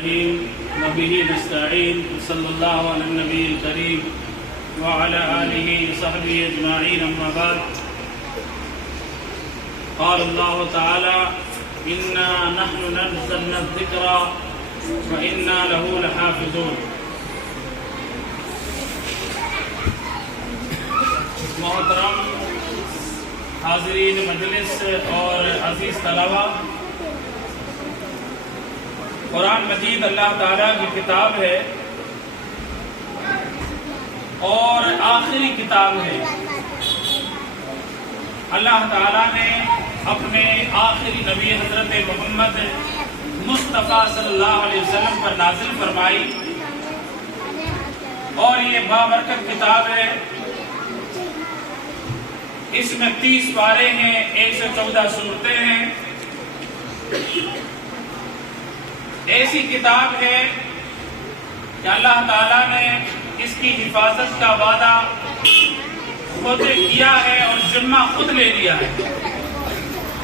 الرحيم وبه نستعين صلى الله على النبي الكريم وعلى آله وصحبه أجمعين أما بعد قال الله تعالى إنا نحن نزلنا الذكر وإنا له لحافظون. محترم حاضرین مجلس اور عزیز طلباء، قرآن مجید اللہ تعالیٰ کی کتاب ہے اور آخری کتاب ہے. اللہ تعالیٰ نے اپنے آخری نبی حضرت محمد مصطفیٰ صلی اللہ علیہ وسلم پر نازل فرمائی اور یہ بابرکت کتاب ہے. اس میں 30 پارے ہیں، 114 سورتیں ہیں. ایسی کتاب ہے کہ اللہ تعالیٰ نے اس کی حفاظت کا وعدہ خود کیا ہے اور ذمہ خود لے لیا ہے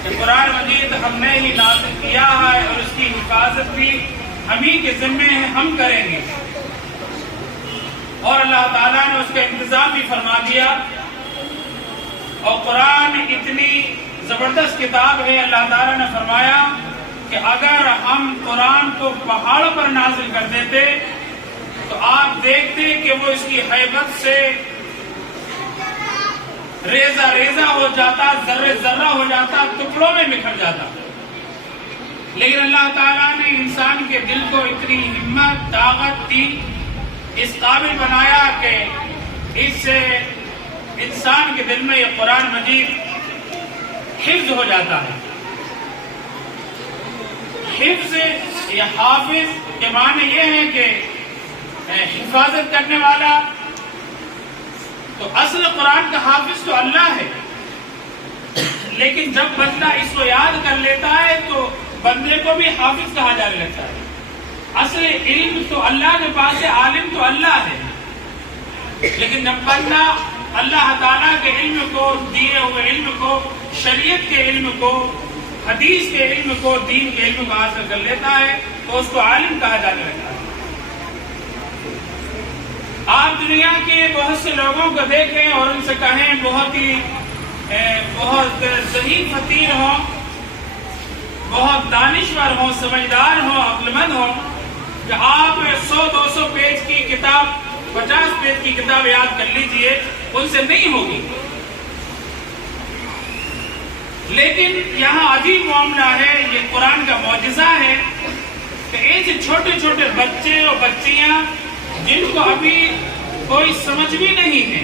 کہ قرآن مجید ہم نے ہی نازل کیا ہے اور اس کی حفاظت بھی ہم ہی کے ذمے ہیں، ہم کریں گے. اور اللہ تعالیٰ نے اس کا انتظام بھی فرما دیا. اور قرآن اتنی زبردست کتاب ہے، اللہ تعالیٰ نے فرمایا کہ اگر ہم قرآن کو پہاڑ پر نازل کر دیتے تو آپ دیکھتے کہ وہ اس کی ہیبت سے ریزہ ریزہ ہو جاتا، ذرے ذرہ ہو جاتا، ٹکڑوں میں بکھر جاتا. لیکن اللہ تعالیٰ نے انسان کے دل کو اتنی ہمت طاقت دی، اس قابل بنایا کہ اس سے انسان کے دل میں یہ قرآن مجید حفظ ہو جاتا ہے. حفظ یا حافظ کے معنی یہ ہے کہ حفاظت کرنے والا. تو اصل قرآن کا حافظ تو اللہ ہے، لیکن جب بندہ اس کو یاد کر لیتا ہے تو بندے کو بھی حافظ کہا جانے لگتا ہے. اصل علم تو اللہ کے پاس ہے، عالم تو اللہ ہے، لیکن جب بندہ اللہ تعالیٰ کے علم کو، دیے ہوئے علم کو، شریعت کے علم کو، حدیث کے علم کو، دین کے علم کو حاصل کر لیتا ہے تو اس کو عالم کہا جانے لگتا ہے. آپ دنیا کے بہت سے لوگوں کو دیکھیں اور ان سے کہیں بہت ذہین فقیر ہوں، بہت دانشور ہوں، سمجھدار ہوں، عقل مند ہوں، کہ آپ 100-200 پیج کی کتاب، 50 پیج کی کتاب یاد کر لیجئے، ان سے نہیں ہوگی. لیکن یہاں عجیب معاملہ ہے، یہ قرآن کا معجزہ ہے کہ ایسے چھوٹے چھوٹے بچے اور بچیاں جن کو ابھی کوئی سمجھ بھی نہیں ہے،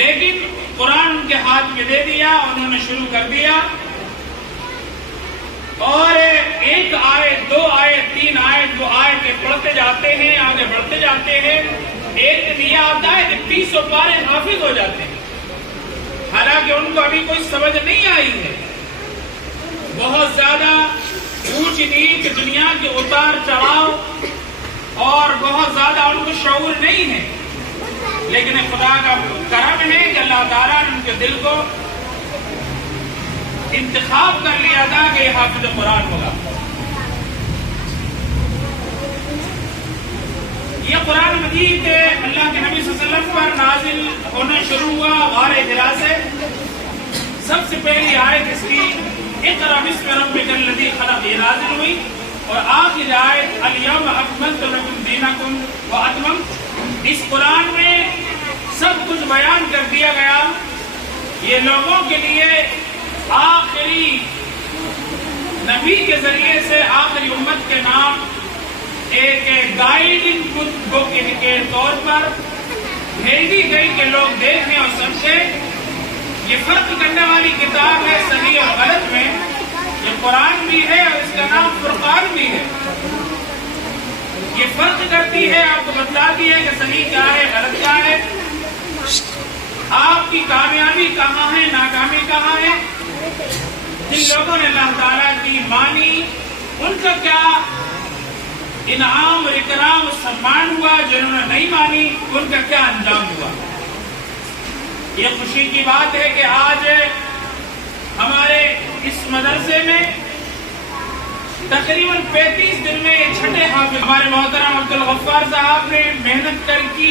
لیکن قرآن ان کے ہاتھ میں دے دیا، انہوں نے شروع کر دیا اور 1 آیت 2 آیت 3 آیت 2 آیت پڑھتے جاتے ہیں، آگے بڑھتے جاتے ہیں. ایک دن یہ آتا ہے کہ 30 پارے حافظ ہو جاتے ہیں، حالانکہ ان کو ابھی کوئی سمجھ نہیں آئی ہے. بہت زیادہ اونچ نیچ، دنیا کے اتار چڑھاؤ اور بہت زیادہ ان کو شعور نہیں ہے، لیکن خدا کا کرم ہے کہ اللہ تعالیٰ نے ان کے دل کو انتخاب کر لیا تھا کہ یہ حافظ قرآن ہوگا. یہ قرآن مجید اللہ کے نبی صلی اللہ علیہ وسلم پر نازل ہونا شروع ہوا غار حرا سے. سب سے پہلی آیت اس کی اقرأ بسم ربک الذی خلق یہ نازل ہوئی، اور آخری آیت الیوم اکملت لکم دینکم واتممت. اس قرآن میں سب کچھ بیان کر دیا گیا. یہ لوگوں کے لیے آخری نبی کے ذریعے سے آخری امت کے نام ایک گائیڈنگ بک کے طور پر بھیجی گئی کہ لوگ دیکھیں اور سمجھیں. یہ فرق کرنے والی کتاب ہے صحیح اور غلط میں. یہ قرآن بھی ہے اور اس کا نام فرقان بھی ہے. یہ فرق کرتی ہے، آپ کو بتلاتی ہے کہ صحیح کیا ہے، غلط کیا ہے، آپ کی کامیابی کہاں ہے، ناکامی کہاں ہے. جن لوگوں نے اللہ تعالیٰ کی مانی ان کا کیا انعام اور اکرام اور سمان ہوا، جنہوں نے نہیں مانی ان کا کیا انجام ہوا. یہ خوشی کی بات ہے کہ آج ہمارے اس مدرسے میں تقریباً 35 دن میں हमारे मोहतरम अब्दुल गफ्फार साहब ने मेहनत कर की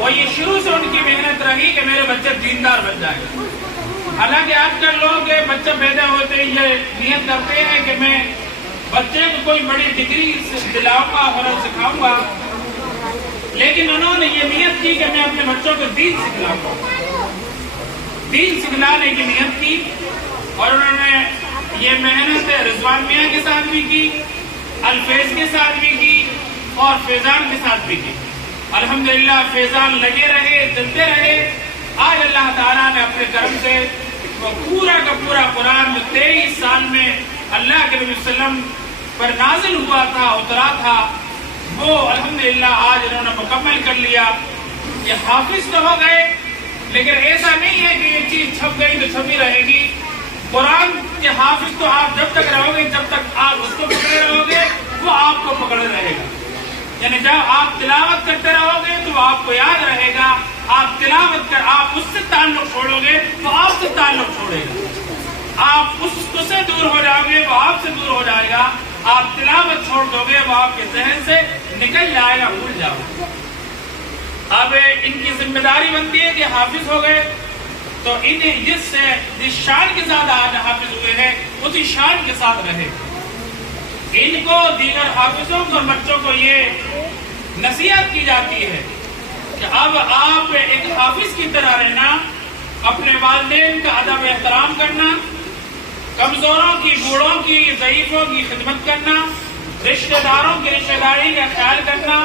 और ये शुरू से उनकी मेहनत रही कि मेरे बच्चे दीनदार बन जाए। हालांकि आजकल लोग बच्चे पैदा होते ही ये नियत करते हैं कि मैं बच्चे को कोई बड़ी डिग्री दिलाऊंगा और सिखाऊंगा, लेकिन उन्होंने ये नियत की कि मैं अपने बच्चों को दीन सिखलाऊंगा। दीन सिखलाने की नियत की और उन्होंने ये मेहनत रिजवान मियां के साथ भी की, अल्फेज के साथ भी की और फैजान के साथ भी की। अल्हम्दुलिल्लाह फैजान लगे रहे, चलते रहे। आज अल्लाह ताला ने अपने करम से वो पूरा का पूरा कुरान 23 साल में अल्लाह के नबी सल्लम पर नाजिल हुआ था, उतरा था, वो अल्हम्दुलिल्लाह आज इन्होंने मुकम्मल कर लिया। ये हाफिज तो हो गए, लेकिन ऐसा नहीं है कि ये चीज छप गई तो छपी रहेगी। कुरान के हाफिज तो आप जब तक रहोगे, जब तक आप उसको पकड़े रहोगे वो आपको पकड़े रहेगा। यानी जब आप तिलावत करते रहोगे तो आपको याद रहेगा, आप तिलावत कर आप उससे ताल्लुक छोड़ोगे तो आपसे ताल्लुक छोड़ेगा, आप उससे दूर हो जाओगे वो आपसे दूर हो जाएगा, आप तिलावत छोड़ दोगे वो आपके जहन से निकल जाएगा, भूल जाओगे। अब इनकी जिम्मेदारी बनती है कि हाफिज हो गए तो इन्हें जिस शान के साथ आज हाफिज हुए हैं उसी शान के साथ रहे। इनको दीगर हाफिजों और बच्चों को ये नसीहत की जाती है कि अब आप एक हाफिज की तरह रहना, अपने वालिदैन का अदब एहतराम करना, कमजोरों की, बूढ़ों की, ज़ईफों की खिदमत करना, रिश्तेदारों की रिश्तेदारी का ख्याल करना,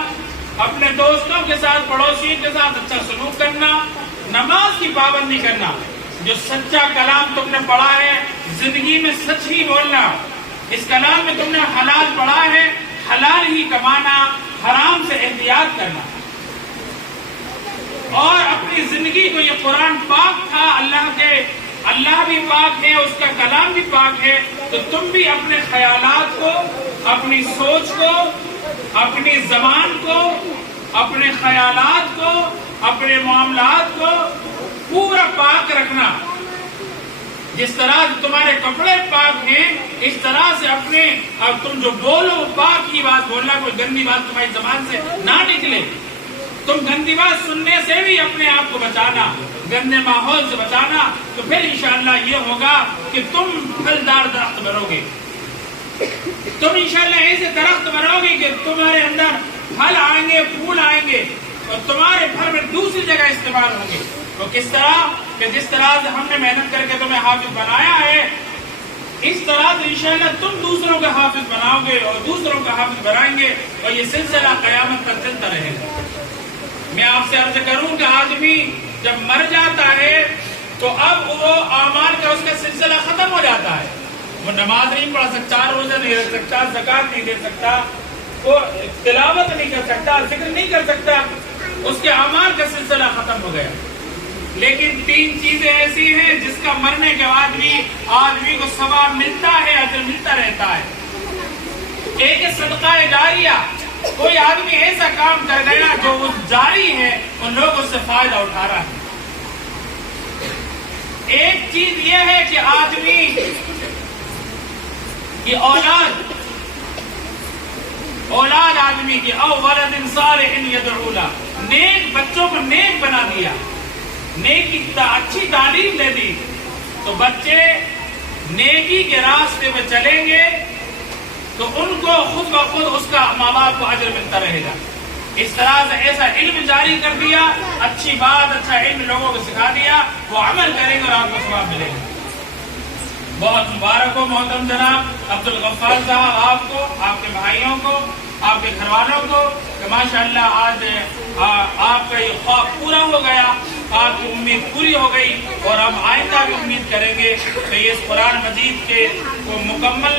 अपने दोस्तों के साथ, पड़ोसियों के साथ अच्छा सलूक करना, नमाज की पाबंदी करना, जो सच्चा कलाम तुमने पढ़ा है जिंदगी में सच ही बोलना, इस कलाम में तुमने हलाल पढ़ा है हलाल ही कमाना, हराम से एहतियात करना। और अपनी जिंदगी को, ये कुरान पाक था, अल्लाह भी पाक है, उसका कलाम भी पाक है, तो तुम भी अपने ख्यालात को, अपनी सोच को, अपनी जबान को, अपने ख्यालात को, अपने मामलात को पूरा पाक रखना। जिस तरह तुम्हारे कपड़े पाक हैं, इस तरह से अपने, अब तुम जो बोलो पाक की बात बोलना, कोई गंदी बात तुम्हारी जबान से ना निकले। तुम गंदी बात सुनने से भी अपने आप को बचाना, गंदे माहौल से बचाना, तो फिर इंशाअल्लाह ये होगा कि तुम फलदार दरख्त बनोगे। तुम इंशाअल्लाह ऐसे दरख्त बनोगे कि तुम्हारे अंदर फल आएंगे, फूल आएंगे और तुम्हारे फल में दूसरी जगह इस्तेमाल होंगे। तो किस तरह कि जिस तरह से हमने मेहनत करके तुम्हें हाफिज बनाया है, इस तरह से इंशाअल्लाह तुम दूसरों का हाफिज बनाओगे और दूसरों का हाफिज बनाएंगे और ये सिलसिला कयामत तक चलता रहेगा। मैं आपसे अर्ज करूं कि आदमी जब मर जाता है तो अब वो आमाल का उसका सिलसिला खत्म हो जाता है। वो नमाज नहीं पढ़ सकता, रोजा नहीं रख सकता, ज़कात नहीं दे सकता, वो तिलावत नहीं कर सकता, जिक्र नहीं कर सकता, उसके आमाल का सिलसिला खत्म हो गया। लेकिन 3 चीजें ऐसी हैं जिसका मरने के बाद भी आदमी को सवाब मिलता है, अजर मिलता रहता है। एक है सदका जारिया, कोई आदमी ऐसा काम कर गया जो उस जारी है, उन लोगों से फायदा उठा रहा है। एक चीज यह है कि आदमी की औलाद आदमी की वलदिन सालिहिन यदऊ ला, नेक बच्चों को नेक बना दिया, नेकी अच्छी तालीम दे दी, तो बच्चे नेकी के रास्ते में चलेंगे तो उनको खुद ब खुद उसका माँ बाप को अजर मिलता रहेगा। इस तरह से ऐसा इल्म जारी कर दिया, अच्छी बात, अच्छा इल्म लोगों को सिखा दिया, वो अमल करेंगे और आपको सवाब मिलेगा। बहुत मुबारक हो मोहतरम जनाब अब्दुल गफ्फार साहब, आपको, आपके भाइयों को, आपके घर वालों को, कि माशाअल्लाह आज आपका ये ख्वाब पूरा हो गया, आपकी उम्मीद पूरी हो गई और हम आइंदा भी उम्मीद करेंगे कि ये इस कुरान मजीद के को मुकम्मल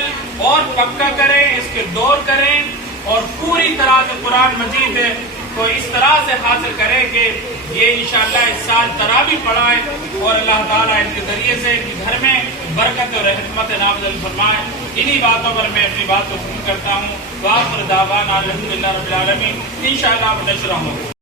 और पक्का करें, इसके दौर करें और पूरी तरह से कुरान मजीद को इस तरह से हासिल करें कि ये इंशाअल्लाह इस साल तरावी पढ़ाएं और अल्लाह ताला इनके जरिए से इनके घर में बरकत और रहमत नाज़िल फरमाए। इन्हीं बातों पर मैं अपनी बात को पूर्ण करता हूँ। वाखिर दावाना अल्हम्दुलिल्लाह रब्बिल आलमीन। इंशाअल्लाह नशर होगा।